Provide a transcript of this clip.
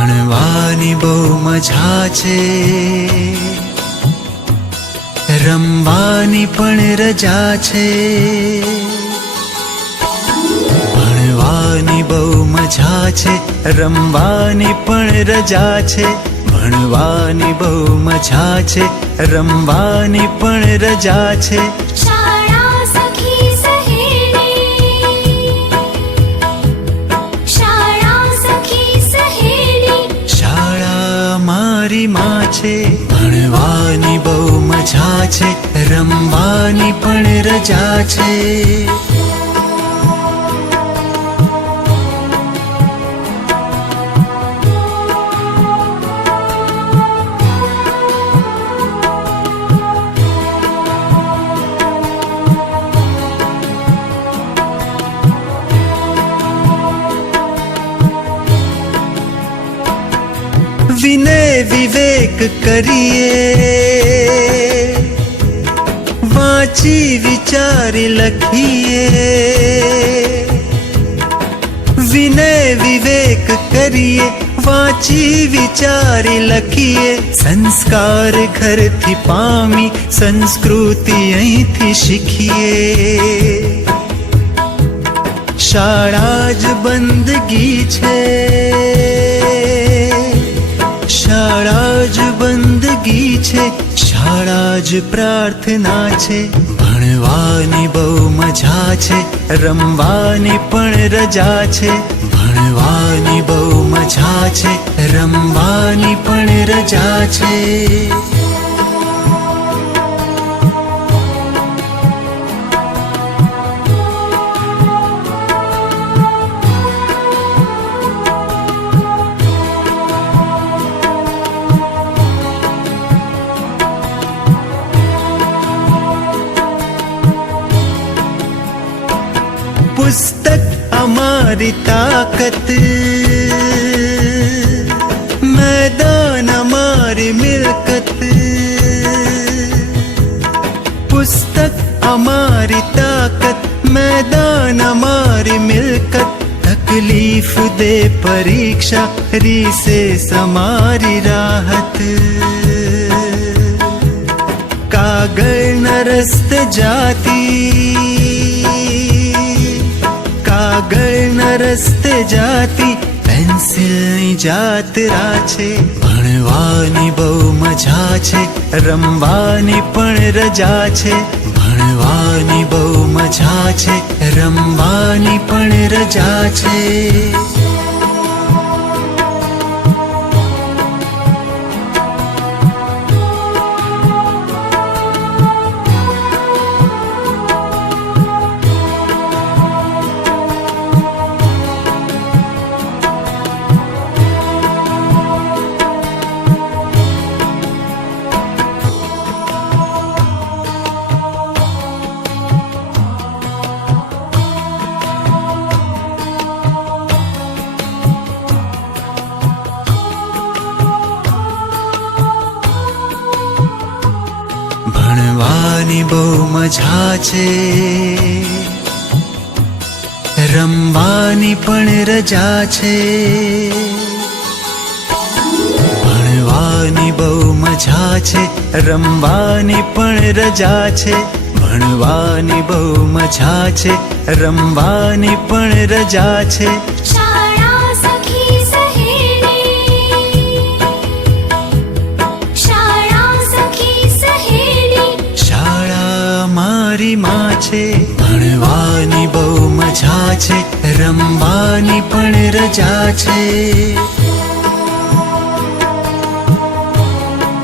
ભણવાની બહુ મજા છે, રમવાની પણ રજા છે. ભણવાની બહુ મજા છે, રમવાની પણ રજા છે. ભણવાની બહુ મજા છે, રમવાની પણ રજા છે. શાળા સખી સહેલી, શાળા સખી સહેલી, શાળા મારી માં છે. ભણવાની બહુ મજા છે, રમવાની પણ રજા છે. વિનય વિવેક કરીએ, વાંચી વિચારી લખીએ. વિનય વિવેક કરીએ, વાંચી વિચારી લખીએ. સંસ્કાર ઘરથી પામી, સંસ્કૃતિ અહીંથી શીખીએ. શાળા જ બંદગી છે, શાળા જ બંદગી છે, શાળા જ પ્રાર્થના છે. ભણવાની બહુ મજા છે, રમવાની પણ રજા છે. ભણવાની બહુ મજા છે, રમવાની પણ રજા છે. પુસ્તક અમારી તાકત, મેદાન અમારી મિલકત. પુસ્તક અમારી તાકત, મેદાન અમારી મિલકત. તકલીફ દે પરીક્ષા, રીસેસ અમારી રાહત. કાગળના રસ્તે જાતી, કાગળના રસ્તે જાતી, પેન્સિલની જાત્રા છે. ભણવાની બહુ મજા છે, રમવાની પણ રજા છે. ભણવાની બહુ મજા છે, રમવાની પણ રજા છે. ભણવાની બહુ મજા છે, રમવાની પણ રજા છે. ભણવાની બહુ મજા છે, રમવાની પણ રજા છે. ભણવાની બહુ મજા છે, રમવાની પણ રજા છે. શાળા સખી સહેલી, શાળા સખી સહેલી, શાળા મારી માં છે. ભણવાની બહુ મજા છે, રમવાની પણ રજા છે.